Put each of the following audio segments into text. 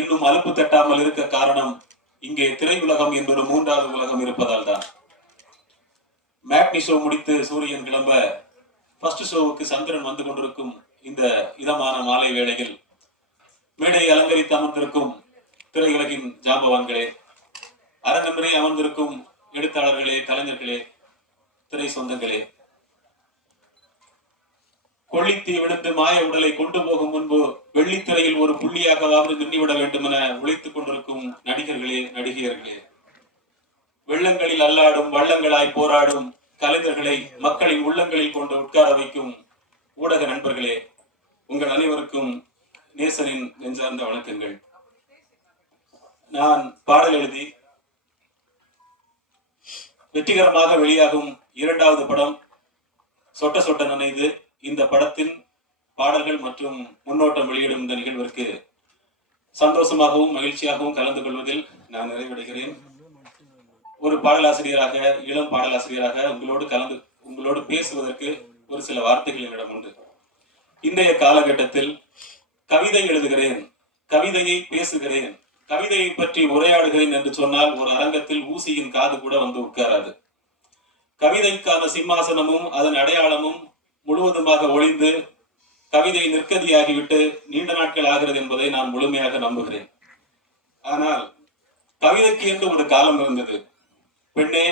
இன்னும் அலுப்பு தட்டாமல் இருக்க காரணம் இங்கே திரையுலகம் என்றொரு மூன்றாவது உலகம் இருப்பதால் தான். மேட்னி ஷோ முடித்து சூரியன் கிளம்ப ஃபர்ஸ்ட் ஷோவுக்கு சந்திரன் வந்து கொண்டிருக்கும் இந்த இதமான மாலை வேளையில் மேடை அலங்கரித்து அமர்ந்திருக்கும் திரையுலகின் ஜாம்பவான்களே, அரங்கமறை அமர்ந்திருக்கும் எழுத்தாளர்களே, கலைஞர்களே, திரை சொந்தங்களே, கொள்ளித்தீ விழுந்து மாய உடலை கொண்டு போகும் முன்பு வெள்ளித்திரையில் ஒரு புள்ளியாகவாவது நின்றுவிட வேண்டும் என உழைத்துக் கொண்டிருக்கும் நடிகர்களே, நடிகையர்களே, வெள்ளங்களில் அல்லாடும் வள்ளங்களாய் போராடும் கலைஞர்களை மக்களின் உள்ளங்களில் கொண்டு உட்கார வைக்கும் ஊடக நண்பர்களே, உங்கள் அனைவருக்கும் நேசனின் நெஞ்சார்ந்த வணக்கங்கள். நான் பாடல் எழுதி வெற்றிகரமாக வெளியாகும் இரண்டாவது படம் சொட்ட சொட்ட நனைது. இந்த படத்தின் பாடல்கள் மற்றும் முன்னோட்டம் வெளியிடும் இந்த நிகழ்விற்கு சந்தோஷமாகவும் மகிழ்ச்சியாகவும் கலந்து கொள்வதில் நான் நிறைவடைகிறேன். ஒரு பாடலாசிரியராக, இளம் பாடலாசிரியராக உங்களோடு பேசுவதற்கு ஒரு சில வார்த்தைகள் என்னிடம் உண்டு. இன்றைய காலகட்டத்தில் கவிதை எழுதுகிறேன், கவிதையை பேசுகிறேன், கவிதையை பற்றி உரையாடுகிறேன் என்று சொன்னால் ஒரு அரங்கத்தில் ஊசியின் காது கூட வந்து உட்காராது. கவிதைக்கான சிம்மாசனமும் அதன் அடையாளமும் முழுவதுமாக ஒளிந்து கவிதை நிற்கதியாகிவிட்டு நீண்ட நாட்கள் ஆகிறது என்பதை நான் முழுமையாக நம்புகிறேன். ஆனால் கவிதைக்கு என்று ஒரு காலம் இருந்தது. பெண்ணே,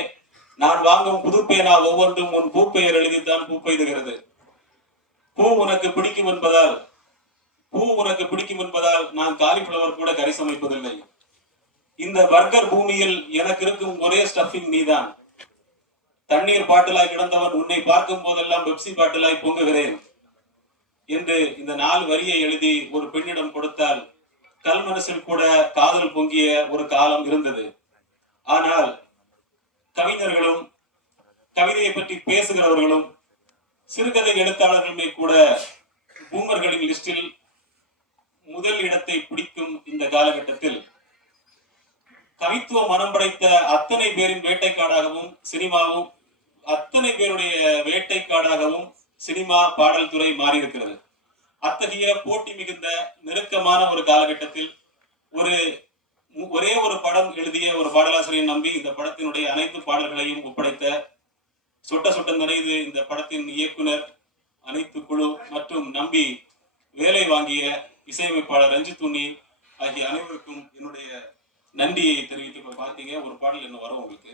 நான் வாங்கும் புது பேனா ஒவ்வொன்றும் உன் பூப்பெயர் எழுதித்தான் பூ பெய்துகிறது. பூ உனக்கு பிடிக்கும் என்பதால் நான் காலிஃபிளவர் கூட கறி சமைப்பதில்லை. இந்த பர்கர் பூமியில் எனக்கு இருக்கும் ஒரே ஸ்டஃபிங் நீதான். தண்ணீர் பாட்டிலாய் கிடந்தவன் உன்னை பார்க்கும் போதெல்லாம் பெப்சி பாட்டிலாய் பொங்குகிறேன் என்று இந்த 4 வரியை எழுதி ஒரு பெண்ணிடம் கொடுத்தால் கல் மனசில் கூட காதல் பொங்கிய ஒரு காலம் இருந்தது. ஆனால் கவிஞர்களும் கவிதையை பற்றி பேசுகிறவர்களும் சிறுகதை எழுத்தாளர்களுமே கூட பூமர்களின் லிஸ்டில் முதல் இடத்தை பிடிக்கும் இந்த காலகட்டத்தில் கவித்துவ மனம் படைத்த அத்தனை பேரின் வேட்டைக்காடாகவும் சினிமா பாடல் துறை மாறி இருக்கிறது. அத்தகைய போட்டி மிகுந்த நெருக்கமான ஒரு காலகட்டத்தில் ஒரே ஒரு படம் எழுதிய ஒரு பாடலாசிரியை நம்பி இந்த படத்தினுடைய அனைத்து பாடல்களையும் ஒப்படைத்த சொட்ட சொட்ட நனைது இந்த படத்தின் இயக்குனர், அனைத்து குழு மற்றும் நம்பி வேலை வாங்கிய இசையமைப்பாளர் ரஞ்சித் துன்னி ஆகிய அனைவருக்கும் என்னுடைய நன்றியை தெரிவித்து பார்த்தீங்க. ஒரு பாடல் என்ன வரும் உங்களுக்கு.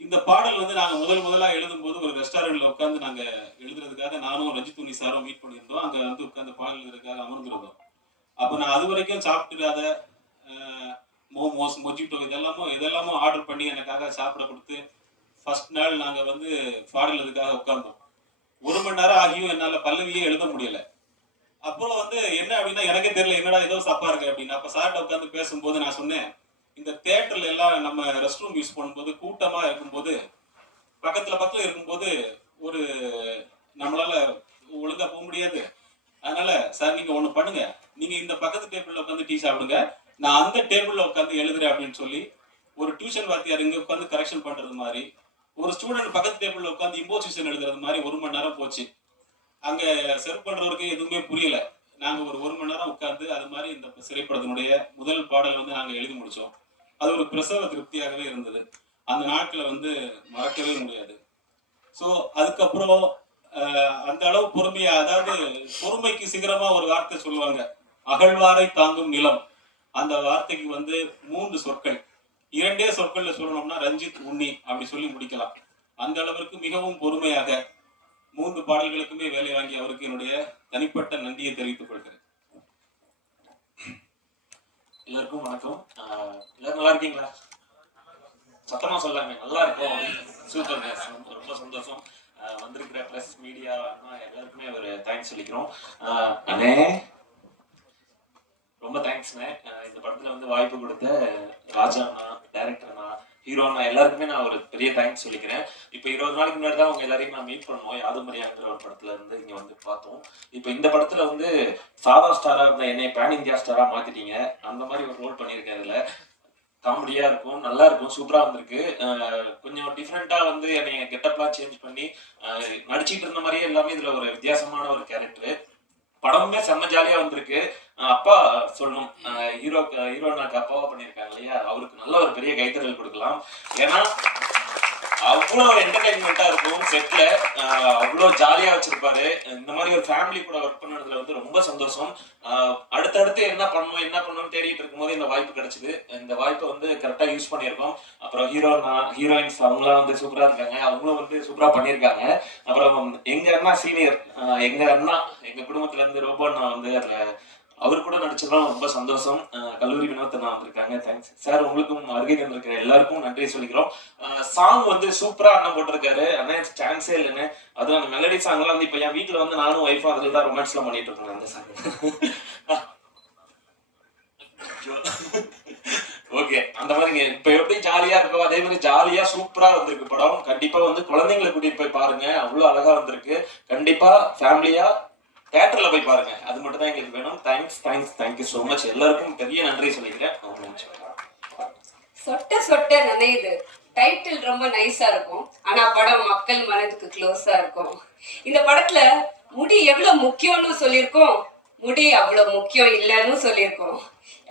இந்த பாடல் நாங்க முதலா எழுதும் போது ஒரு ரெஸ்டாரண்ட்ல உட்காந்து நாங்க எழுதுறதுக்காக நானும் ரஞ்சித் துன்னி சாரும் மீட் பண்ணியிருந்தோம். அங்க உட்காந்து பாடல் எழுதுறதுக்காக அமர்ந்திருந்தோம். அப்ப நான் அது வரைக்கும் சாப்பிட்டுடாத மோமோஸ், மொஜிட்டோ இதெல்லாமோ ஆர்டர் பண்ணி எனக்காக சாப்பிட கொடுத்து ஃபர்ஸ்ட் நாள் நாங்க பாடல் இதுக்காக உட்கார்ந்தோம். 1 மணி நேரம் ஆகியும் என்னால பல்லவியே எழுத முடியல. அப்புறம் என்ன அப்படின்னா எனக்கே தெரியல என்னடா ஏதோ சப்பா இருக்கு அப்படின்னு. அப்ப சார்ட்ட உட்காந்து பேசும்போது நான் சொன்னேன், இந்த தியேட்டர்ல எல்லாம் நம்ம ரெஸ்ட் ரூம் யூஸ் பண்ணும்போது கூட்டமா இருக்கும்போது பக்கத்துல இருக்கும்போது ஒரு நம்மளால ஒழுங்கா போக முடியாது. அதனால சார் நீங்க ஒண்ணு பண்ணுங்க, நீங்க இந்த பக்கத்து டேபிள்ல உட்காந்து டீ சாப்பிடுங்க, நான் அந்த டேபிள்ல உட்காந்து எழுதுறேன் அப்படின்னு சொல்லி ஒரு டியூஷன் வாத்தியார் இங்க உட்காந்து கரெக்ஷன் பண்றது மாதிரி, ஒரு ஸ்டூடெண்ட் பக்கத்து டேபிள்ல உட்காந்து இம்போசிஷன் எழுதுறது மாதிரி 1 மணி நேரம் போச்சு. அங்க சர்வ் பண்றவருக்கு எதுவுமே புரியல. நாங்க ஒரு 1 மணி நேரம் உட்கார்ந்து அது மாதிரி இந்த திரைப்படத்தினுடைய முதல் பாடல் நாங்க எழுதி முடிச்சோம். அது ஒரு பிரசவ திருப்தியாகவே இருந்தது. அந்த நாட்களை மறக்கவே முடியாது. சோ அதுக்கப்புறம் அந்த அளவு பொறுமையா, அதாவது பொறுமைக்கு சிகரமா ஒரு வார்த்தை சொல்லுவாங்க, அகழ்வாரை தாங்கும் நிலம். அந்த வார்த்தைக்கு 3 சொற்கள், 2 சொற்கள்ல சொல்லணும்னா ரஞ்சித் உன்னி அப்படி சொல்லி முடிக்கலாம். அந்த அளவிற்கு மிகவும் பொறுமையாக 3 பாடல்களுக்குமே வேலை வாங்கி அவருக்கு என்னுடைய தனிப்பட்ட நன்றியை தெரிவித்துக் கொள்கிறேன். எல்லாருக்கும் வணக்கம். எல்லாரும் நல்லா இருக்கீங்களா? சத்தமா சொல்லாங்க. நல்லா இருக்கும். சூப்பர், ரொம்ப சந்தோஷம். வந்திருக்கிற பிரஸ் மீடியா எல்லாருக்குமே ஒரு தேங்க்ஸ் சொல்லிக்கிறோம். அண்ணே ரொம்ப தேங்க்ஸ்ண்ணே. இந்த படத்துல வாய்ப்பு கொடுத்த ராஜா அண்ணா, டைரக்டர் அண்ணா, ஹீரோ அண்ணா எல்லாருக்குமே நான் ஒரு பெரிய தேங்க்ஸ் சொல்லிக்கிறேன். இப்போ 20 நாளைக்கு முன்னாடி தான் அவங்க எல்லாரையும் நான் மீட் பண்ணோம். யாதுமரியாங்கிற ஒரு படத்துல இருந்து இங்க பார்த்தோம். இப்போ இந்த படத்துல சாதா ஸ்டாரா இருந்த என்னை பேன் இந்தியா ஸ்டாரா மாத்திட்டீங்க. அந்த மாதிரி ஒரு ரோல் பண்ணியிருக்கேன். இதுல காமெடியா இருக்கும், நல்லா இருக்கும், சூப்பரா வந்திருக்கு. கொஞ்சம் டிஃப்ரெண்டா என்னை கெட்டப்லாம் சேஞ்ச் பண்ணி நடிச்சிட்டு இருந்த மாதிரியே எல்லாமே இதுல ஒரு வித்தியாசமான ஒரு கேரக்டர். படமுமே செம்ம ஜாலியா வந்திருக்கு. அப்பா சொல்லணும், ஹீரோனாக்கு அப்பாவா பண்ணியிருக்காங்க இல்லையா, அவருக்கு நல்ல ஒரு பெரிய கைத்தறல் கொடுக்கலாம். ஏன்னா அவ்வளோ என்டர்டைன்மெண்ட்டா இருக்கும் செட்ல. அவ்வளோ ஜாலியா வச்சிருப்பாரு. இந்த மாதிரி ஒரு ஃபேமிலி கூட ஒர்க் பண்ணதுல வந்து ரொம்ப சந்தோஷம். அடுத்தடுத்து என்ன பண்ணணும்னு தேடிட்டு இருக்கும்போது இந்த வாய்ப்பு கிடைச்சது. இந்த வாய்ப்பை வந்து கரெக்டா யூஸ் பண்ணியிருக்கோம். அப்புறம் ஹீரோயின்ஸ் அவங்களாம் வந்து சூப்பரா இருக்காங்க. அவங்களும் வந்து சூப்பரா பண்ணியிருக்காங்க. அப்புறம் எங்க அண்ணா சீனியர், எங்க குடும்பத்துல இருந்து ரோபோ அண்ணா வந்து அதுல அவர் கூட நடிச்சதும் ரொம்ப சந்தோஷம். கல்லூரி வினோத் அண்ணா வந்திருக்காங்க. Thanks sir. உங்களுக்கும் வருகை தந்திருக்கிற எல்லாருக்கும் நன்றி சொல்லிக்கிறோம். சாங் வந்து சூப்பரா அண்ணன் போட்டிருக்காரு. அண்ணா சான்ஸே இல்லைன்னு. அதுவும் அந்த மெலடி சாங்லாம் வந்து இப்ப என் வீட்டுல வந்து நானும் ஒய்ஃபும் அதுல தான் ரொமான்ஸ்லாம் பண்ணிட்டு இருக்கோம் அந்த சாங். ஓகே, அந்த மாதிரி இப்ப எப்படி ஜாலியா இருக்கோ அதே மாதிரி ஜாலியா சூப்பரா வந்திருக்கு படம். கண்டிப்பா வந்து குழந்தைங்களை கூட்டிட்டு போய் பாருங்க. அவ்வளவு அழகா வந்திருக்கு. கண்டிப்பா ஃபேமிலியா தியேட்டர்ல போய் பாருங்க. அது மட்டும் தான் எங்களுக்கு வேணும். Thank you so much. எல்லாருக்கும் பெரிய நன்றி சொல்லிக்கிறேன். சொட்ட சொட்ட நனையுது டைட்டில் ரொம்ப நைஸா இருக்கும். ஆனா படம் மக்கள் மனதுக்கு க்ளோஸா இருக்கும். இந்த படத்துல முடி எவ்வளவு முக்கியம்னு சொல்லியிருக்கோம், முடி அவ்வளவு முக்கியம் இல்லைன்னு சொல்லியிருக்கோம்.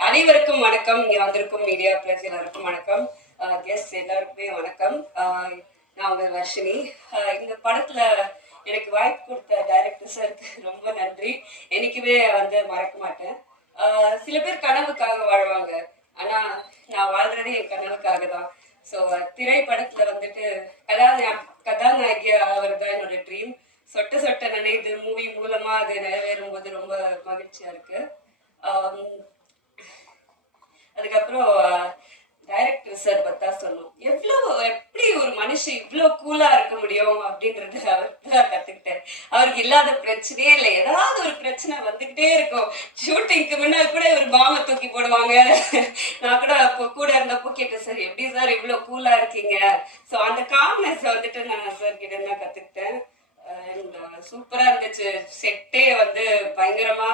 அனைவருக்கும் வணக்கம். இங்க வந்திருக்கும் மீடியா பிளஸ் எல்லாருக்கும் வணக்கம். கெஸ்ட் எல்லாருக்குமே வணக்கம். நான் உங்கள் வர்ஷினி. இந்த படத்துல எனக்கு வாய்ப்பு கொடுத்த டைரக்டர் சாருக்கு ரொம்ப நன்றி. என்னைக்குமே வந்து மறக்க மாட்டேன். சில பேர் கனவுக்காக வாழ்வாங்க, ஆனா நான் வாழ்றதே என் கனவுக்காக தான். ஸோ திரைப்படத்துல வந்துட்டு கதாநாயகியா அவர் தான் என்னோட ட்ரீம். சொட்ட சொட்ட நினைது மூவி மூலமா அது நிறைவேறும் போது ரொம்ப மகிழ்ச்சியா இருக்கு. அதுக்கப்புறம் டைரக்டர் சார் பத்தா சொல்லணும். எப்படி ஒரு மனுஷன் இவ்வளோ கூலா இருக்க முடியும் அப்படின்றது அவர்தான் கத்துக்கிட்டேன். அவருக்கு இல்லாத பிரச்சனையே இல்லை. ஏதாவது ஒரு பிரச்சனை வந்துகிட்டே இருக்கும். ஷூட்டிங்க்கு முன்னாடி கூட ஒரு பாம்பை தூக்கி போடுவாங்க. நான் கூட அப்போ கூட இருந்தப்போ கேட்டேன், சார் எப்படி சார் இவ்வளோ கூலா இருக்கீங்க? ஸோ அந்த காம்னஸ் வந்துட்டு நான் சார் கிட்ட தான் கத்துக்கிட்டேன். சூப்பரா இருந்துச்சு. செட்டே வந்து பயங்கரமா.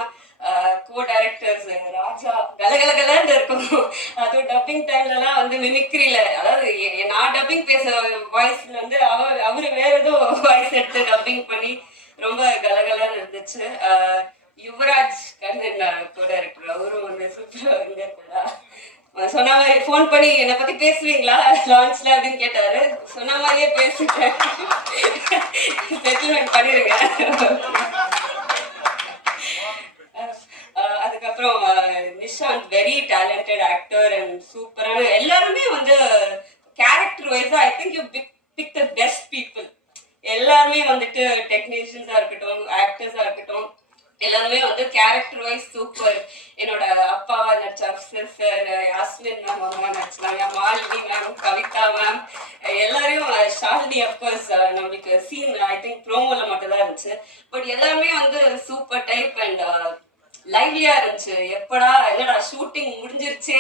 கோ டைரக்டர்ஸ் ராஜா கலகலகலன்னு இருக்கும். அதுவும் டப்பிங் டைம்லலாம் வந்து மிமிக்ரியில, அதாவது நான் டப்பிங் பேச வாய்ஸ்ல வந்து அவரு வேற ஏதோ வாய்ஸ் எடுத்து டப்பிங் பண்ணி ரொம்ப கலகலன்னு இருந்துச்சு. யுவராஜ் கண்ணன் கோ டைரக்டர், அவரும் வந்து சூப்பரா இருந்திருக்கா. சொன்ன மாதிரி ஃபோன் பண்ணி என்னை பத்தி பேசுவீங்களா லான்ச்ல அப்படின்னு கேட்டாரு. சொன்ன மாதிரியே பேசிட்டேன். செட்டில்மெண்ட் பண்ணிருங்க. அதுக்கப்புறம் Nishanth very talented actor and சூப்பரான. எல்லாருமே வந்து கேரக்டர் வைஸா I think you pick the best people. எல்லாருமே வந்துட்டு டெக்னீஷியன்ஸா இருக்கட்டும், ஆக்டர்ஸா இருக்கட்டும், எல்லாருமே வந்து கேரக்டர் வைஸ் சூப்பர். என்னோட அப்பாவா நடிச்ச அப்சர் சார், யாஸ்மின் மேம் அம்மா நடிச்சாங்க, மாலினி மேம், கவிதா மேம், எல்லாரையும் ஷாலினி அப்கோர்ஸ் நம்மளுக்கு சீன் ஐ திங்க் ப்ரோமோல மட்டும் தான் இருந்துச்சு. பட் எல்லாருமே வந்து சூப்பர் டைப் அண்ட் லைவ்லியா இருந்துச்சு. என்னடா ஷூட்டிங் முடிஞ்சிருச்சே,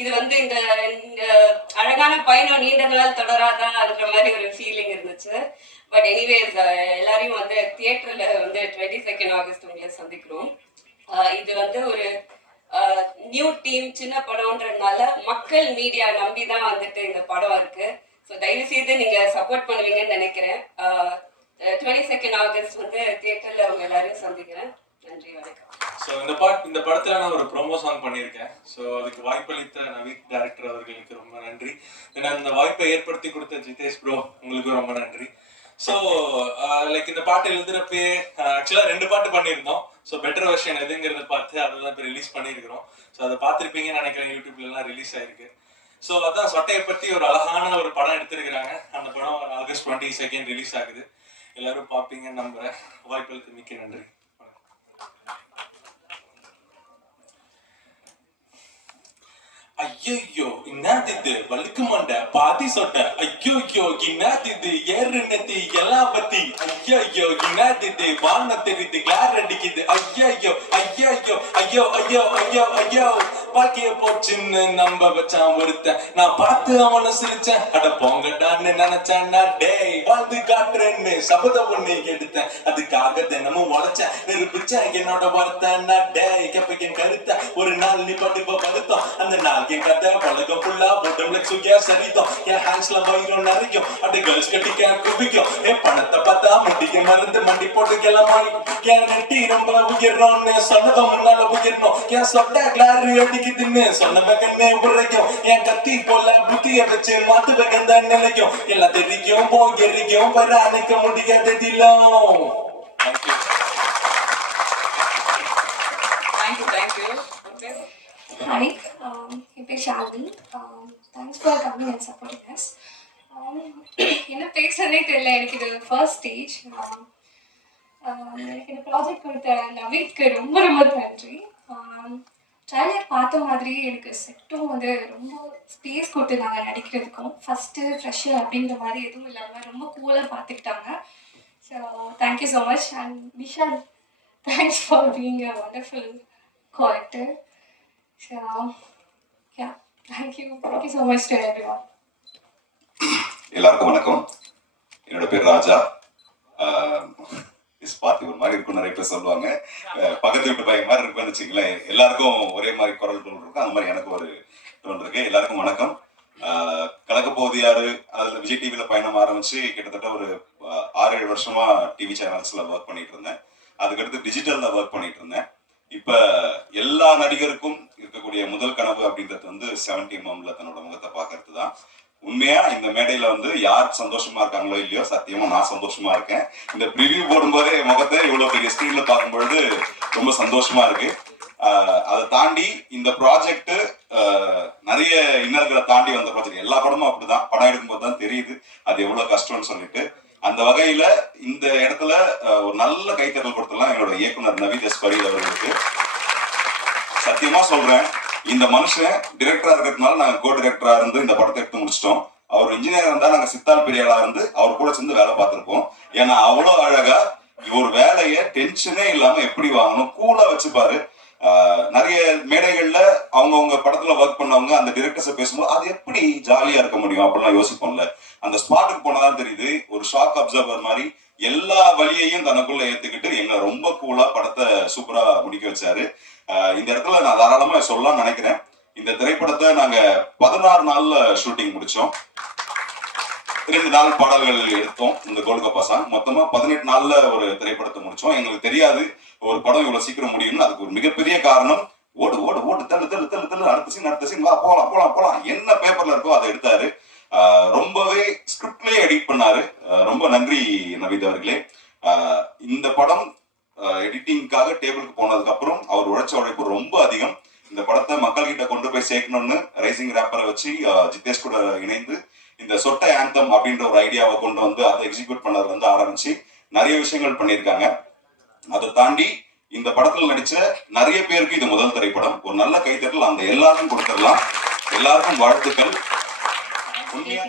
இது வந்து இந்த அழகான பயணம் நீண்ட நாள் தொடராதான்ற மாதிரி ஒரு ஃபீலிங் இருந்துச்சு. பட் எனிவேஸ் எல்லாரையும் வந்து தியேட்டர்ல வந்து 22 ஆகஸ்ட் உங்களை சந்திக்கிறோம். இது வந்து ஒரு நியூ டீம், சின்ன படம்ன்றதுனால மக்கள் மீடியா நம்பி தான் வந்துட்டு இந்த படம் இருக்கு. ஸோ தயவு செய்து நீங்க சப்போர்ட் பண்ணுவீங்கன்னு நினைக்கிறேன். 22 ஆகஸ்ட் வந்து தியேட்டர்ல உங்க எல்லாரையும் சந்திக்கிறேன். நன்றி, வணக்கம். ஸோ இந்த படத்துல நான் ஒரு ப்ரோமோ சாங் பண்ணியிருக்கேன். ஸோ அதுக்கு வாய்ப்பளித்த நவீத் டைரக்டர் அவர்களுக்கு ரொம்ப நன்றி. ஏன்னா இந்த வாய்ப்பை ஏற்படுத்தி கொடுத்த ஜிதேஷ் ப்ரோ, உங்களுக்கு ரொம்ப நன்றி. ஸோ லைக் இந்த பாட்டு எழுதுறப்பே ஆக்சுவலாக 2 பாட்டு பண்ணியிருந்தோம். ஸோ பெட்டர் வெர்ஷன் எதுங்கிறத பார்த்து அதை தான் இப்போ ரிலீஸ் பண்ணியிருக்கிறோம். ஸோ அதை பார்த்துருப்பீங்கன்னு நினைக்கிறேன், யூடியூப்லலாம் ரிலீஸ் ஆயிருக்கு. ஸோ அதான் சொட்டையை பற்றி ஒரு அழகான ஒரு படம் எடுத்திருக்கிறாங்க. அந்த படம் ஆகஸ்ட் 22 ரிலீஸ் ஆகுது. எல்லாரும் பார்ப்பீங்கன்னு நம்புறேன். வாய்ப்புகளுக்கு மிக்க நன்றி. ஐயோ இன்னாதிது வழுக்கு மண்டை பாதி சொட்ட, ஐயோ இன்னாதிது ஏறு நதி எல்லாம் பத்தி, ஐயோ இன்னாதிது வான தெரியுது கிளார் அடிக்குது, ஐயோ ஐயோ ஐயோ ஐயோ ஐயோ வாழ்க்கைய போச்சுன்னு நம்ப வச்சான் ஒருத்தன். நான் பார்த்து அவனை சிரிச்சேன். அட போங்கடான்னு நினைச்சான்னா டேய் வாழ்ந்து காட்டுறேன்னு சபதம் ஒண்ணு எடுத்தேன். அதுக்காக தினமும் உழைச்சேன் நிரூபிச்சேன் என்னோட வருத்தன்னா டேய் கப்பைக்கும் கருத்த ஒரு நாள் நீ படுப்ப வருத்தம். அந்த நாள் என் கதை உலகம் ஃபுல்லா உடம்புல சுகியா சரிதம். என் ஹேண்ட்ஸ்ல வயிறும் நிறையும் அது கேர்ள்ஸ் கட்டிக்க குவிக்கும். என் பணத்தை பார்த்தா முட்டிக்கு மருந்து மண்டி போட்டு கிளம்பாய். என் நெட்டி ரொம்ப உயர்றோம்னு சொன்னதும் முன்னால உயரணும். என் சொட்ட கிளாரி அடிக்குதுன்னு சொன்ன கண்ணே உரைக்கும். என் கத்தி போல புத்திய வச்சு மாத்து வைக்கிற நிலையும் எல்லாம் தெரியும் போகிறியும் வர அணைக்க முடியாததிலும். தேங்க்யூ. Hi, என் பேர் Shalini. Thanks for coming and supporting us. என்ன பேசுறதே தெரியல. எனக்கு இது ஃபர்ஸ்ட் ஸ்டேஜ். எனக்கு இந்த ப்ராஜெக்ட் கொடுத்த நவீத்க்கு ரொம்ப ரொம்ப நன்றி. ட்ரைலர் பார்த்த மாதிரி எனக்கு செட்டும் வந்து ரொம்ப ஸ்பேஸ் கொடுத்து நாங்கள் நடிக்கிறதுக்கும் ஃபஸ்ட்டு ஃப்ரெஷ்ஷர் அப்படின்ற மாதிரி எதுவும் இல்லாமல் ரொம்ப கூலாக பார்த்துக்கிட்டாங்க. So thank you so much. And Vishal, thanks for being a wonderful கோஆக்டர். So, yeah, thank you so much to everyone. எல்லாருக்கும் வணக்கம். என்னோட பேர் ராஜா. பார்த்து ஒரு மாதிரி இருக்கும், நிறைய பேர் சொல்லுவாங்க பக்கத்து வீட்டு பையன் மாதிரி இருக்குன்னு வச்சுங்களேன். எல்லாருக்கும் ஒரே மாதிரி குரல் டோன் இருக்கும், அந்த மாதிரி எனக்கு ஒரு டோன் இருக்கு. எல்லாருக்கும் வணக்கம். கலக்க போகுது யாரு, அதில் விஜய் டிவியில் பயணம் ஆரம்பிச்சு கிட்டத்தட்ட ஒரு 6-7 வருஷமா டிவி சேனல்ஸ்ல ஒர்க் பண்ணிட்டு இருந்தேன். அதுக்கடுத்து டிஜிட்டல்ல ஒர்க் பண்ணிட்டு இருந்தேன். இப்ப எல்லா நடிகருக்கும் இருக்கக்கூடிய முதல் கனவு அப்படின்றது வந்து 70mm தன்னோட முகத்தை பாக்குறது தான். உண்மையா இந்த மேடையில வந்து யார் சந்தோஷமா இருக்காங்களோ இல்லையோ, சத்தியமா நான் சந்தோஷமா இருக்கேன். இந்த ப்ரிவியூ போடும்போதே முகத்தை இவ்வளவு பெரிய ஸ்கிரீன்ல பார்க்கும்பொழுது ரொம்ப சந்தோஷமா இருக்கு. அதை தாண்டி இந்த ப்ராஜெக்ட் நிறைய இன்னல்களை தாண்டி வந்த ப்ராஜெக்ட். எல்லா படமும் அப்படிதான், படம் எடுக்கும்போது தான் தெரியுது அது எவ்வளவு கஷ்டம்னு சொல்லிட்டு. அந்த வகையில இந்த இடத்துல ஒரு நல்ல கைத்தறல் கொடுத்துலாம் என்னோட இயக்குனர் நவீத் எஸ் பரீத் அவர்களுக்கு. சத்தியமா சொல்றேன், இந்த மனுஷன் டிரெக்டரா இருக்கிறதுனால நாங்க கோ டிரெக்டரா இருந்து இந்த படத்தை எடுத்து முடிச்சிட்டோம். அவர் இன்ஜினியர் இருந்தா நாங்க சித்தால் பெரியாளா இருந்து அவர் கூட சேர்ந்து வேலை பார்த்திருப்போம். ஏன்னா அவ்வளவு அழகா ஒரு வேலையை டென்ஷனே இல்லாம எப்படி வாங்கணும் கூலா வச்சுப்பாரு. நிறைய மேடைகள்ல அவங்கவுங்க படத்துல ஒர்க் பண்ணவங்க அந்த டிரெக்டர்ஸை பேசும்போது அது எப்படி ஜாலியா இருக்க முடியும் அப்படிலாம் யோசிப்போம்ல. அந்த ஸ்பாட்டுக்கு போனதான் தெரியுது, ஒரு ஷாக் அப்சர்வர் மாதிரி எல்லா வழியையும் தனக்குள்ள ஏத்துக்கிட்டு எங்களை ரொம்ப கூலா படத்தை சூப்பரா முடிக்க வச்சாரு. இந்த இடத்துல நான் தாராளமா சொல்லலாம்னு நினைக்கிறேன். இந்த திரைப்படத்தை நாங்க 16 நாள்ல ஷூட்டிங் முடிச்சோம். 2 நாள் பாடல்கள் எடுத்தோம். இந்த கோல்டு கப்பா சாங் மொத்தமா 18 நாள்ல ஒரு திரைப்படத்தை முடிச்சோம். எங்களுக்கு தெரியாது ஒரு படம் இவ்வளவு சீக்கிரம் முடியும்னு. அதுக்கு ஒரு மிகப்பெரிய காரணம் ஓடு ஓடு ஓடு தள்ளு தள்ளு தள்ளு தள்ளு அடுத்த சீன் வா போலாம் போலாம் போலாம் என்ன பேப்பர்ல இருக்கோ அதை எடுத்தாரு. ரொம்பவே ஸ்கிரிப்ட்லயே எடிட் பண்ணாரு. ரொம்ப நன்றி நவீத் அவர்களே. இந்த படம் எடிட்டிங்காக டேபிளுக்கு போனதுக்கு அப்புறம் அவர் உழைச்ச உழைப்பு ரொம்ப அதிகம். இந்த படத்தை மக்கள் கிட்ட கொண்டு போய் சேர்க்கணும்னு ரைசிங் ரேப்பரை வச்சு ஜித்தேஷ் கூட இணைந்து இந்த சொட்ட ஆந்தம் அப்படின்ற ஒரு ஐடியாவை கொண்டு வந்து அதை எக்ஸிக்யூட் பண்ணதுல இருந்து ஆரம்பிச்சு நிறைய விஷயங்கள் பண்ணியிருக்காங்க. அதை தாண்டி இந்த படத்துல நடிச்ச நிறைய பேருக்கு இது முதல் திரைப்படம். ஒரு நல்ல கைத்தட்டல் அந்த எல்லாருக்கும் கொடுத்துடலாம். எல்லாருக்கும் வாழ்த்துக்கள்.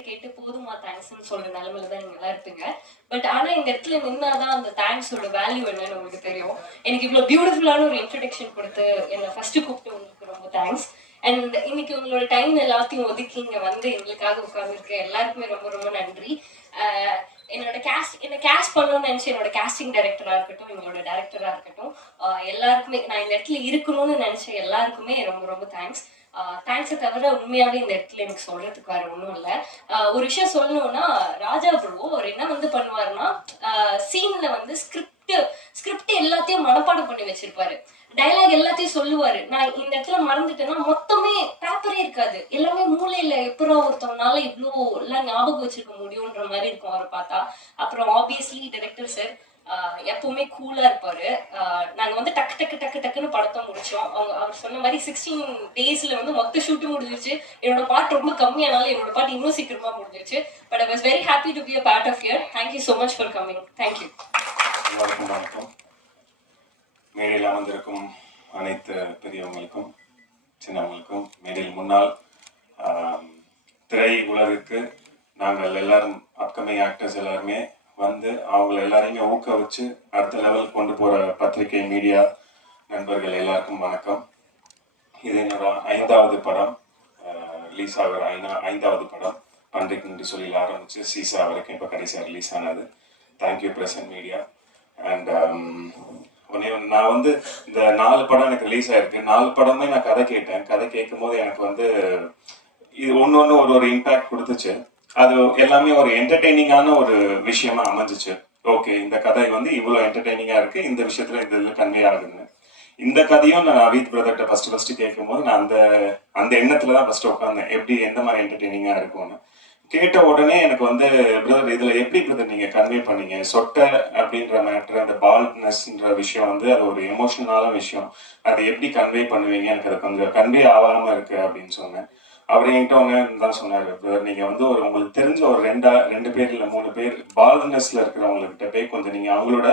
கேட்டு போதுமா தேங்க்ஸ்ன்னு சொல்ற நிலைமையில தான் நீங்க எல்லாம் இருப்பீங்க. பட் ஆனா இந்த இடத்துல நின்னாதான் அந்த தேங்க்ஸோட வேல்யூ என்னன்னு உங்களுக்கு தெரியும். எனக்கு இவ்வளவு பியூட்டிஃபுல்லான ஒரு இன்ட்ரோடக்ஷன் கொடுத்து என்னை ஃபர்ஸ்ட் கூப்பிட்டு உங்களுக்கு ரொம்ப தேங்க்ஸ். அண்ட் இன்னைக்கு உங்களோட டைம் எல்லாத்தையும் ஒதுக்கி இங்க வந்து எங்களுக்காக உட்கார்ந்துருக்க எல்லாருக்குமே ரொம்ப ரொம்ப நன்றி. என்னை கேஸ்ட் பண்ணணும்னு நினைச்சு என்னோட கேஸ்டிங் டைரக்டரா இருக்கட்டும், எங்களோட டைரக்டரா இருக்கட்டும், எல்லாருக்குமே நான் இந்த இடத்துல இருக்கணும்னு நினைச்ச எல்லாருக்குமே ரொம்ப ரொம்ப தேங்க்ஸ். தேங்க்ஸை தவிர உண்மையாவே இந்த இடத்துல எனக்கு சொல்றதுக்கு வேற ஒன்றும் இல்லை. ஒரு விஷயம் சொல்லணும்னா, ராஜா ப்ரோ அவர் என்ன வந்து பண்ணுவாருன்னா, சீன்ல வந்து ஸ்கிரிப்ட் எல்லாத்தையும் மனப்பாடம் பண்ணி வச்சிருப்பாரு. டைலாக் எல்லாத்தையும் சொல்லுவாரு. நான் இந்த இடத்துல மறந்துட்டேன்னா மொத்தமே பேப்பரே இருக்காது. எல்லாமே மூளையில எப்பறம் ஒருத்தவனால இவ்வளோ எல்லாம் ஞாபகம் வச்சிருக்க முடியும்ன்ற மாதிரி இருக்கும் அவரை பார்த்தா. அப்புறம் ஆப்வியஸ்லி டைரக்டர் சார் எப்பவுமே கூலா இருப்பாரு. நாங்க வந்து டக்குன்னு படத்தை முடிச்சோம். அவர் சொன்ன மாதிரி 16 daysல வந்து மொத்த ஷூட்டும் முடிஞ்சிருச்சு. என்னோட பாட்டு ரொம்ப கம்மியானாலும் என்னோட பாட்டு இன்னும் சீக்கிரமா முடிஞ்சிருச்சு. But I was very happy to be a part of here. Thank you so much for coming. Thank you. வணக்கம். மேடையில் அமர்ந்திருக்கும் அனைத்து பெரியவங்களுக்கும் சின்னவங்களுக்கும், மேடையில் முன்னால் திரை உலகுக்கு நாங்கள் எல்லாரும் அப்கமிங் ஆக்டர்ஸ் எல்லாருமே வந்து அவங்கள எல்லாரையுமே ஊக்க வச்சு அடுத்த லெவல் கொண்டு போகிற பத்திரிகை மீடியா நண்பர்கள் எல்லாருக்கும் வணக்கம். இது என்னோட 5வது படம், ரிலீஸ் ஆகிற 5வது படம். பன்றைக்கு நன்றி சொல்லி ஆரம்பிச்சு சீசா வரைக்கும் இப்போ கடைசியாக ரிலீஸ் ஆனது. Thank you present media. அண்ட் நான் வந்து இந்த 4 படம் எனக்கு ரிலீஸ் ஆயிருக்கு. 4 படமே நான் கதை கேட்டேன். கதை கேட்கும் போது எனக்கு வந்து இது ஒன்று ஒரு இம்பேக்ட் கொடுத்துச்சு. அது எல்லாமே ஒரு என்டர்டெய்னிங்கான ஒரு விஷயமா அமைஞ்சிச்சு. ஓகே, இந்த கதை வந்து இவ்வளோ என்டர்டெய்னிங்காக இருக்கு, இந்த விஷயத்துல இதில் கன்வே ஆகுதுன்னு. இந்த கதையும் நான் அவீத் பிரதர்கிட்ட ஃபர்ஸ்ட் கேட்கும்போது நான் அந்த எண்ணத்துல தான் ஃபர்ஸ்ட் உட்காந்தேன், எப்படி எந்த மாதிரி என்டர்டெய்னிங்காக இருக்கும்னு. கேட்ட உடனே எனக்கு வந்து பிரதர் இதுல எப்படி பிரதர் நீங்க கன்வே பண்ணீங்க சொட்டை அப்படின்ற மேட்டர், அந்த பால்ட்னஸ்ன்ற விஷயம் வந்து அது ஒரு எமோஷனலான விஷயம், அதை எப்படி கன்வே பண்ணுவீங்க, எனக்கு அது கொஞ்சம் கன்வே ஆகாம இருக்கு அப்படின்னு சொன்னேன். அவர் என்கிட்ட ஒன்று தான் சொன்னார், பிரதர் நீங்க வந்து உங்களுக்கு தெரிஞ்ச ஒரு 2 பேர் இல்லை 3 பேர் பால்ட்னஸ்ல இருக்கிறவங்ககிட்ட போய் கொஞ்சம் நீங்க அவங்களோட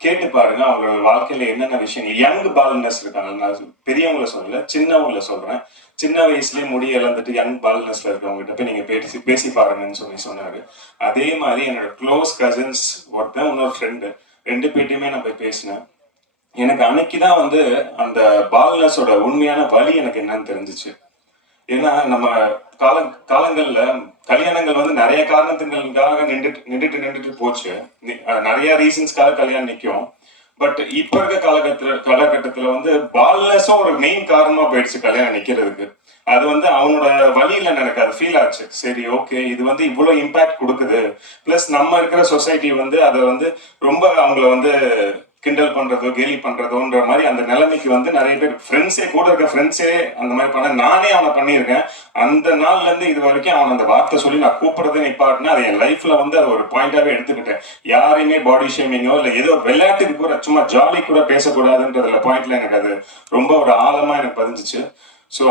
கேட்டு பாருங்க, அவங்களோட வாழ்க்கையில என்னென்ன விஷயங்கள். யங் பால்ட்னஸ் இருக்காங்க, நான் பெரியவங்கள சொல்லல, சின்னவங்கள சொல்றேன். சின்ன வயசுலயே முடி இழந்துட்டு யங் பால்ட்னஸ்ல இருக்கவங்க கிட்ட போய் நீங்க பேசி பாருங்கன்னு சொன்னாரு. அதே மாதிரி என்னோட க்ளோஸ் கசின்ஸ் ஒருத்தன், இன்னொரு ஃப்ரெண்டு, 2 பேர்ட்டையுமே நான் போய் பேசினேன். எனக்கு அன்னைக்குதான் வந்து அந்த பால்ட்னஸோட உண்மையான வலி எனக்கு என்னன்னு தெரிஞ்சிச்சு. ஏன்னா நம்ம காலங்கள்ல கல்யாணங்கள் வந்து நிறைய காரணத்துங்களுக்காக நின்றுட்டு போச்சு. நிறைய ரீசன்ஸ்க்காக கல்யாணம் நிற்கும். பட் இப்ப இருக்க காலகட்டத்துல வந்து பால்னஸும் ஒரு மெயின் காரணமா போயிடுச்சு கல்யாணம் நிக்கிறதுக்கு. அது வந்து அவனோட வழியில எனக்கு அது ஃபீல் ஆச்சு. சரி, ஓகே, இது வந்து இவ்வளவு இம்பாக்ட் கொடுக்குது. பிளஸ் நம்ம இருக்கிற சொசைட்டி வந்து அதை வந்து ரொம்ப அவங்கள வந்து கிண்டல் பண்றதோ கேலி பண்றதோன்ற மாதிரி அந்த நிலைமைக்கு வந்து நிறைய பேர் கூட இருக்க ஃப்ரெண்ட்ஸே அந்த மாதிரி பண்ண. நானே அவனை பண்ணியிருக்கேன். அந்த நாள்ல இருந்து இது வரைக்கும் அவன் அந்த வார்த்தை சொல்லி நான் கூப்பிடுறதே நிப்பாட்டினா அது என் லைஃப்ல வந்து அது ஒரு பாயிண்டாவே எடுத்துக்கிட்டேன். யாரையுமே பாடி ஷேமிங்கோ இல்லை ஏதோ விளையாட்டுக்கு கூட சும்மா ஜாலி கூட பேசக்கூடாதுன்றதுல பாயிண்ட்ல எனக்கு அது ரொம்ப ஒரு ஆழமா எனக்கு பதிஞ்சிச்சு. ஸோ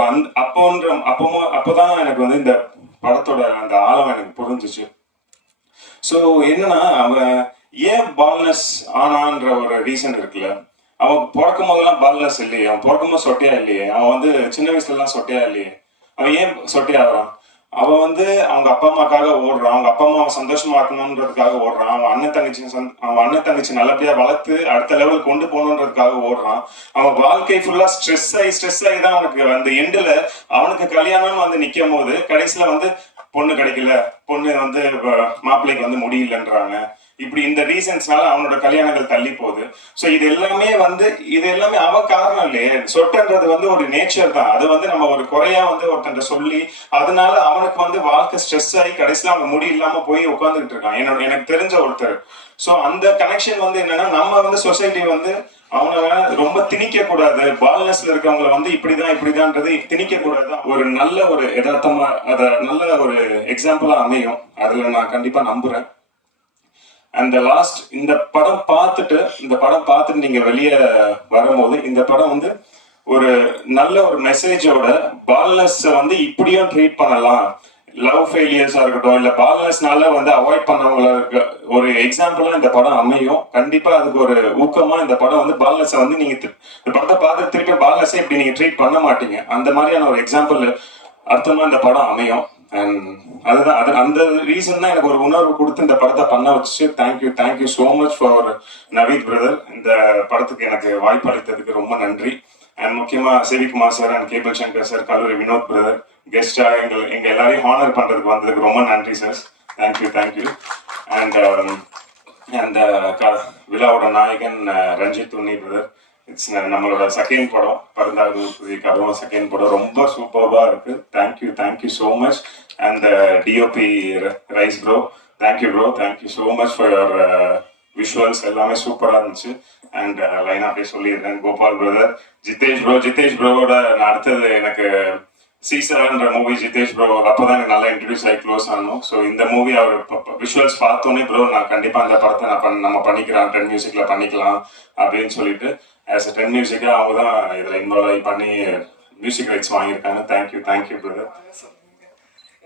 அப்போதான் எனக்கு வந்து இந்த படத்தோட அந்த ஆழம் எனக்கு புரிஞ்சிச்சு. ஸோ என்னன்னா, அவன் ஏன் பால்னஸ் ஆனான்ற ஒரு ரீசன் இருக்குல்ல. அவன் பிறக்கும் போதெல்லாம் பால்னஸ் இல்லையே, அவன் பிறக்கும் போது சொட்டையா இல்லையே, அவன் வந்து சின்ன வயசுல எல்லாம் சொட்டையா இல்லையே, அவன் ஏன் சொட்டையா ஆகிறான்? அவன் வந்து அவங்க அப்பா அம்மாக்காக ஓடுறான், அவங்க அப்பா அம்மாவை சந்தோஷமா இருக்கணுன்றதுக்காக ஓடுறான், அவன் அண்ணன் தங்கச்சி நல்லபடியா வளர்த்து அடுத்த லெவல் கொண்டு போகணுன்றதுக்காக ஓடுறான். அவன் வாழ்க்கை ஃபுல்லா ஸ்ட்ரெஸ் ஆகி தான் அவனுக்கு அந்த எண்டுல அவனுக்கு கல்யாணம்னு வந்து நிற்கும் போது கடைசியில வந்து பொண்ணு கிடைக்கல, பொண்ணு வந்து மாப்பிள்ளைக்கு வந்து முடியலன்றாங்க. இப்படி இந்த ரீசன்ஸ்னால அவனோட கல்யாணங்கள் தள்ளி போகுது. ஸோ இது எல்லாமே அவன் காரணம் இல்லையே. சொட்டுன்றது வந்து ஒரு நேச்சர் தான். அது வந்து நம்ம ஒரு குறையா வந்து ஒருத்தன் சொல்லி அதனால அவனுக்கு வந்து வாழ்க்கை ஸ்ட்ரெஸ் ஆகி கடைசியில் அவன் முடி இல்லாம போய் உட்காந்துக்கிட்டு இருக்கான், எனக்கு தெரிஞ்ச ஒருத்தர். ஸோ அந்த கனெக்ஷன் வந்து என்னன்னா, நம்ம வந்து சொசைட்டி வந்து அவனை ரொம்ப திணிக்க கூடாது. பால்னஸ்ல இருக்கவங்களை வந்து இப்படிதான்ன்றது திணிக்க கூடாது. ஒரு நல்ல ஒரு யதார்த்தமா நல்ல ஒரு எக்ஸாம்பிளா அமையும், அதுல நான் கண்டிப்பா நம்புறேன். அந்த லாஸ்ட் இந்த படம் பார்த்துட்டு நீங்க வெளியே வரும்போது இந்த படம் வந்து ஒரு நல்ல ஒரு மெசேஜோட பால்னஸ் வந்து இப்படியும் ட்ரீட் பண்ணலாம், லவ் ஃபெயிலியர்ஸா இருக்கட்டும் இல்ல பால்னஸ்னால வந்து அவாய்ட் பண்ணவங்கள ஒரு எக்ஸாம்பிளா இந்த படம் அமையும். கண்டிப்பா அதுக்கு ஒரு ஊக்கமா இந்த படம் வந்து பால்னஸை வந்து நீங்க இந்த படத்தை பார்த்து திருப்பி பால்னஸை இப்படி நீங்க ட்ரீட் பண்ண மாட்டீங்க, அந்த மாதிரியான ஒரு எக்ஸாம்பிள் அர்த்தமா இந்த படம் அமையும். அதுதான் அந்த ரீசன் தான் எனக்கு ஒரு உணர்வு கொடுத்து இந்த படத்தை பண்ண வச்சு. Thank you so much for Naveed brother. இந்த படத்துக்கு எனக்கு வாய்ப்பு அளித்ததுக்கு ரொம்ப நன்றி. அண்ட் முக்கியமா Sivakumar sir and cable Shankar sir, கல்லூரி வினோத் பிரதர் கெஸ்டா எங்க எல்லாரையும் ஹானர் பண்றதுக்கு வந்ததுக்கு ரொம்ப நன்றி சார். தேங்க்யூ. அண்ட் அந்த விழாவோட நாயகன் ரஞ்சித் உன்னி பிரதர், இட்ஸ் நம்மளோட செகண்ட் படம், பருந்தாகுதிக்கு அப்புறம் செகண்ட் படம் ரொம்ப சூப்பர்பா இருக்கு. Thank you so much. And DOP rice bro, thank you so much for your visuals, எல்லாமே சூப்பராக இருந்துச்சு. அண்ட் லைனா அப்படியே சொல்லியிருக்கேன். கோபால் பிரதர், ஜிதேஷ் ப்ரோவோட நான் அடுத்தது எனக்கு சீசர்ன்ற மூவி ஜிதேஷ் ப்ரோ அப்போதான் எனக்கு நல்லா இன்ட்ரடியூஸ் ஆகி க்ளோஸ் ஆகணும். ஸோ இந்த மூவி அவர் விஷுவல்ஸ் பார்த்தோன்னே ப்ரோ நான் கண்டிப்பாக அந்த படத்தை நம்ம பண்ணிக்கலாம், 10 மியூசிக்ல பண்ணிக்கலாம் அப்படின்னு சொல்லிட்டு ஆஸ் அ 10 மியூசிக்கா அவங்க தான் இதில் இன்வால்வ் ஆகி பண்ணி மியூசிக் ரைட்ஸ் வாங்கியிருக்காங்க. Thank you brother.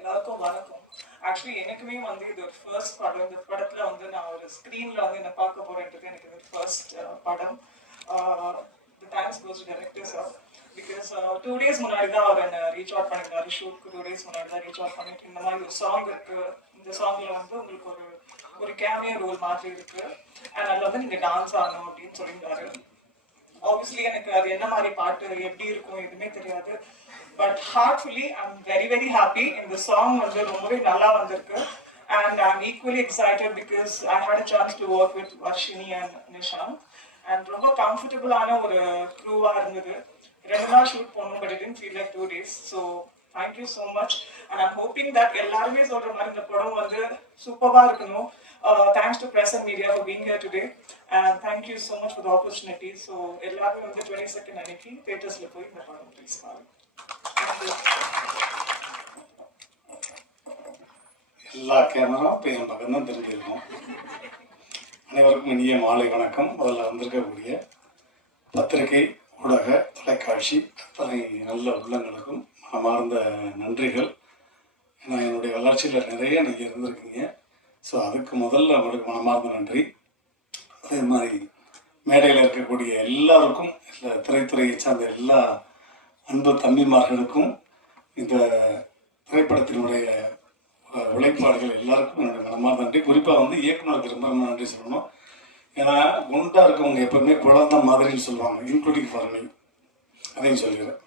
எல்லாருக்கும் வணக்கம். ஆக்சுவலி எனக்குமே வந்து இது ஒரு ஃபர்ஸ்ட் படம். இந்த படத்துல வந்து நான் ஒரு ஸ்க்ரீன்ல வந்து என்ன பார்க்க போறேன்றது எனக்கு இது ஃபர்ஸ்ட் படம். Thanks goes director sir, because 2 days முன்னாடி தான் அவர் என்ன ரீச் அவுட் பண்ணிருந்தாரு. ஷூட்க்கு 2 days முன்னாடி தான் ரீச் அவுட் பண்ணிட்டு இந்த மாதிரி ஒரு சாங் இருக்கு, இந்த சாங்ல வந்து உங்களுக்கு ஒரு கேமியோ ரோல் மாதிரி இருக்கு அண்ட் அதில் வந்து நீங்க டான்ஸ் ஆடணும் அப்படின்னு சொல்லியிருந்தாரு. ஆப்வியஸ்லி எனக்கு அது என்ன மாதிரி பாட்டு எப்படி இருக்கும் எதுவுமே தெரியாது. But heartfully I'm very very happy. இந்த சாங் வந்து ரொம்பவே நல்லா வந்திருக்கு. And I'm equally excited because I had a chance to work with Varshini and Nishant. And ரொம்ப கம்ஃபர்டபுளான ஒரு க்ரூவாக இருந்தது. 2 நாள் ஷூட் பண்ணோம், but it didn't feel like 2 days. So thank you so much. And I'm hoping that எல்லாருமே சொல்ற மாதிரி இந்த படம் வந்து சூப்பராக இருக்கணும். Thanks to press and media for being here today. And thank you so much for the opportunity. So எல்லாரும் வந்து 22nd அன்னைக்கு தியேட்டர்ஸ்ல போய் இந்த படம் ப்ளீஸ் பாருங்க. Thank you. எல்லா கேமரா இப்போ என் பக்கம் தான் தெரிஞ்சிருக்கோம். அனைவருக்கும் இனிய மாலை வணக்கம். முதல்ல வந்திருக்கக்கூடிய பத்திரிகை, ஊடக, தொலைக்காட்சி அத்தனை நல்ல உள்ளங்களுக்கும் மனமார்ந்த நன்றிகள். ஏன்னா என்னுடைய வளர்ச்சியில் நிறைய நீங்கள் இருந்திருக்கீங்க. ஸோ அதுக்கு முதல்ல உங்களுக்கு மனமார்ந்த நன்றி. அதே மாதிரி மேடையில் இருக்கக்கூடிய எல்லாருக்கும், இல்லை திரைத்துறையை சார்ந்த எல்லா அன்பு தம்பிமார்களுக்கும், இந்த திரைப்படத்தினுடைய உழைப்பாடுகள் எல்லாருக்கும் என்னுடைய மனமார்ந்த நன்றி. குறிப்பாக வந்து இயக்குநருக்கு ரொம்ப ரொம்ப நன்றி சொல்லணும். ஏன்னா குண்டாக இருக்கவங்க எப்பவுமே குழந்தை மாதிரின்னு சொல்லுவாங்க, இன்க்ளூடிங் ஃபார் மீ. அதையும் சொல்லிடுறேன்,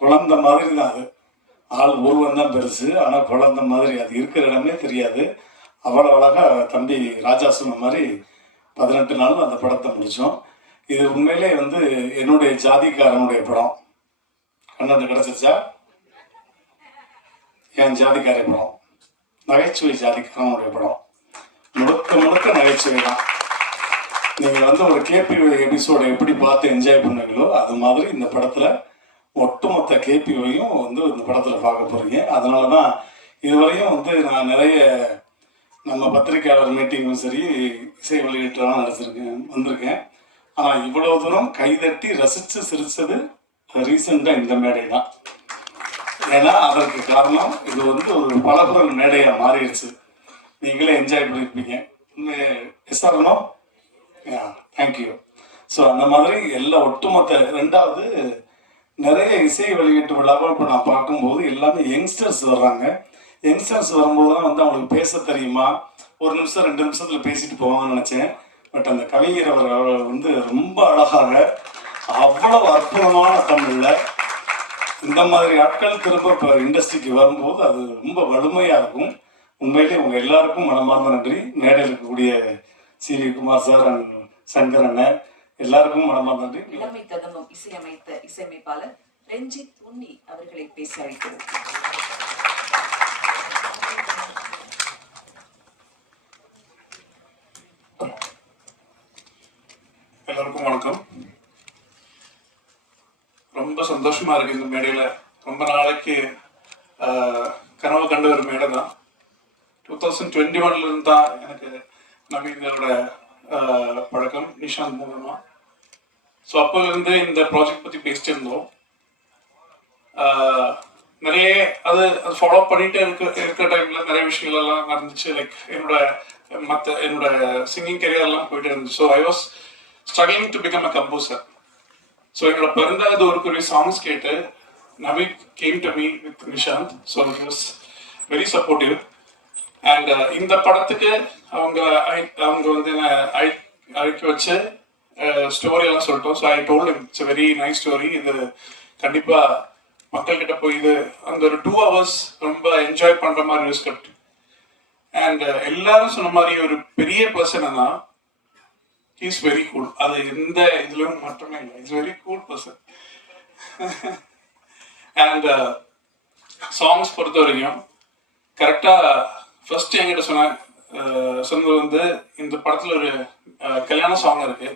குழந்தை மாதிரி தான் அது. ஆள் உருவம் தான் பெருசு, ஆனால் குழந்தை மாதிரி அது இருக்கிற இடமே தெரியாது. அவ்வளோ அழகாக தம்பி ராஜா சொன்ன மாதிரி 18 நாள் அந்த படத்தை முடித்தோம். இது உண்மையிலே வந்து என்னுடைய ஜாதிக்காரனுடைய படம். கண்ணாண்டு கிடச்சிச்சா? என் ஜாதிக்கார படம், நகைச்சுவை ஜாதிக்காரனுடைய படம், முழுக்க முழுக்க நகைச்சுவை தான். நீங்கள் வந்து ஒரு கேபி எபிசோடை எப்படி பார்த்து என்ஜாய் பண்ணுவீங்களோ அது மாதிரி இந்த படத்தில் ஒட்டுமொத்த கேபிவையும் வந்து இந்த படத்தில் பார்க்க போகிறீங்க. அதனால தான் இதுவரையும் வந்து நான் நிறைய நம்ம பத்திரிகையாளர் மீட்டிங்கும் சரி, இசை வெளியீட்டெல்லாம் வந்திருக்கேன். ஆனால் இவ்வளோ தூரம் கைதட்டி ரசித்து சிரித்தது ரீசெண்டாக இந்த மேடை தான். ஏன்னா அதற்கு காரணம் இது வந்து ஒரு பலகுரல் மேடையாக மாறிடுச்சு. நீங்களே என்ஜாய் பண்ணியிருப்பீங்க. எஸ் ஆகணோ? தேங்க்யூ. ஸோ அந்த மாதிரி எல்லா ஒட்டுமொத்த. ரெண்டாவது, நிறைய இசை வெளியீட்டு விழாவை இப்போ நான் பார்க்கும்போது எல்லாமே யங்ஸ்டர்ஸ் வர்றாங்க. யங்ஸ்டர்ஸ் வரும்போது தான் வந்து அவங்களுக்கு பேச தெரியுமா, 1 நிமிஷம் 2 நிமிஷத்தில் பேசிட்டு போவாங்கன்னு நினச்சேன். பட் அந்த கவிஞர் அவர் வந்து ரொம்ப அழகாக, அவ்வளோ அற்புதமான தமிழில் இந்த மாதிரி ஆட்கள் திரும்ப இப்போ இண்டஸ்ட்ரிக்கு வரும்போது அது ரொம்ப வலிமையாக இருக்கும். உண்மையிலே உங்கள் எல்லாருக்கும் மனமார்ந்த நன்றி. மேடையில் இருக்கக்கூடிய CV. Kumar sir and Shankar அண்ணன் எல்லாருக்கும் மனமார்ந்த நன்றி. இளமை ததமம் இசையமைத்த இசையமைப்பாளர் ரஞ்சித் உன்னி அவர்களை பேச அழைக்கிறோம். எல்லாருக்கும் வணக்கம். ரொம்ப சந்தோஷமா இருக்கு இந்த மேடையில. ரொம்ப நாளைக்கு கனவு கண்ட ஒரு மேடை தான். 2021 இருந்து தான் எனக்கு நவீனோட பழக்கம், நிஷாந்த் மூலமா. ஸோ அப்போலேருந்து இந்த ப்ராஜெக்ட் பற்றி பேசிட்டு இருந்தோம். நிறைய அது ஃபாலோ பண்ணிட்டு இருக்கிற டைம்ல நிறைய விஷயங்கள் எல்லாம் நடந்துச்சு. லைக் என்னோட சிங்கிங் கரியர்லாம் போயிட்டு இருந்துச்சு. So I was struggling to become a composer. So என்னோட பிறந்தாது ஒரு சாங்ஸ் கேட்டு Naveed came to me with Nishanth. So it was very supportive. And இந்த படத்துக்கு அவங்க வந்து அழைக்க வச்சு ஸ்டோரியெல்லாம் சொல்லிட்டோம். So I told it's a very nice story. இது கண்டிப்பாக மக்கள்கிட்ட போய் இது அந்த ஒரு 2 hours ரொம்ப என்ஜாய் பண்ணுற மாதிரி ஒரு ஸ்கிரிப்ட். அண்ட் எல்லாரும் சொன்ன மாதிரி ஒரு பெரிய பர்சன் தான். He's very cool. அது எந்த இதுலையும் மட்டுமே இல்லை. It's very cool person. And songs பொறுத்த வரைக்கும் கரெக்டாக ஃபர்ஸ்ட் என்கிட்ட சொன்னது வந்து இந்த படத்தில் ஒரு கல்யாண சாங் இருக்கு.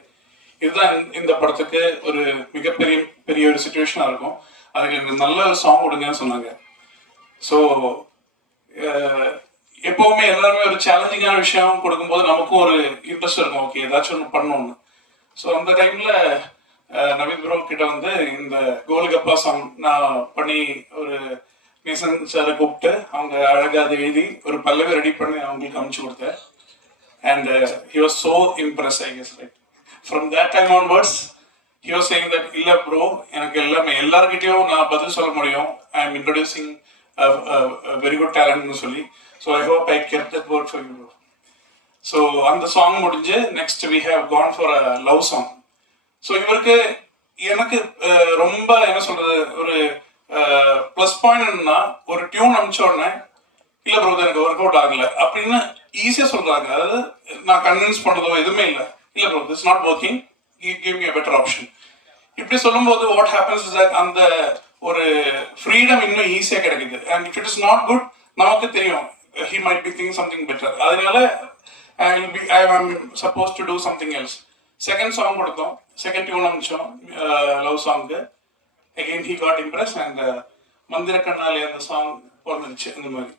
இதுதான் இந்த படத்துக்கு ஒரு மிகப்பெரிய ஒரு சுச்சுவேஷனாக இருக்கும். அதுக்கு எனக்கு நல்ல சாங் கொடுங்கன்னு சொன்னாங்க. ஸோ எப்போவுமே எல்லாருமே ஒரு சேலஞ்சிங்கான விஷயம் கொடுக்கும்போது நமக்கும் ஒரு இன்ட்ரெஸ்ட் இருக்கும், ஓகே ஏதாச்சும் ஒன்று பண்ணணும்னு. ஸோ அந்த டைமில் நவீன் ப்ரோ கிட்ட வந்து இந்த கோல்கப்பா சாங் நான் பண்ணி ஒரு நேசன் சாரை கூப்பிட்டு அவங்க அழகாக அதை எழுதி ஒரு பல்லவி ரெடி பண்ணி அவங்களுக்கு அனுப்பிச்சு கொடுத்தேன். And he was so impress, I guess right. From that time onwards he was saying that இல்லை ப்ரோ எனக்கு எல்லாருக்கிட்டையும் நான் பதில் சொல்ல முடியும். I am introducing very good டேலண்ட்னு சொல்லி. So I hope I kept that word for you bro. So அந்த சாங் முடிஞ்சு next we have gone for a love song. So இவருக்கு எனக்கு ரொம்ப என்ன சொல்றது ஒரு ப்ளஸ் பாயிண்ட் என்னன்னா, ஒரு டியூன் அனுப்பிச்ச உடனே இல்ல ப்ரோ எனக்கு ஒர்க் அவுட் ஆகல அப்படின்னு ஈஸியா சொல்றாங்க. அதாவது நான் கன்வின்ஸ் பண்றதோ எதுவுமே இல்லை, இல்ல bro this not working, give me a better option. இப்படி சொல்லும்போது வாட் ஹேப்பன்ஸ் இஸ் தட் அந்த ஒரு ஃப்ரீடம் இன்னும் ஈஸியா கிடைக்குது. And if it is not good நமக்கு தெரியும், he might be thinking something better. அதனால I am supposed to do something else. Second song கொடுத்தோம், செகண்ட் டியூன் அனுப்பிச்சோம் love song. Again he got impressed and மந்திர கண்ணாலே அந்த சாங் பிறந்துச்சு. அந்த மாதிரி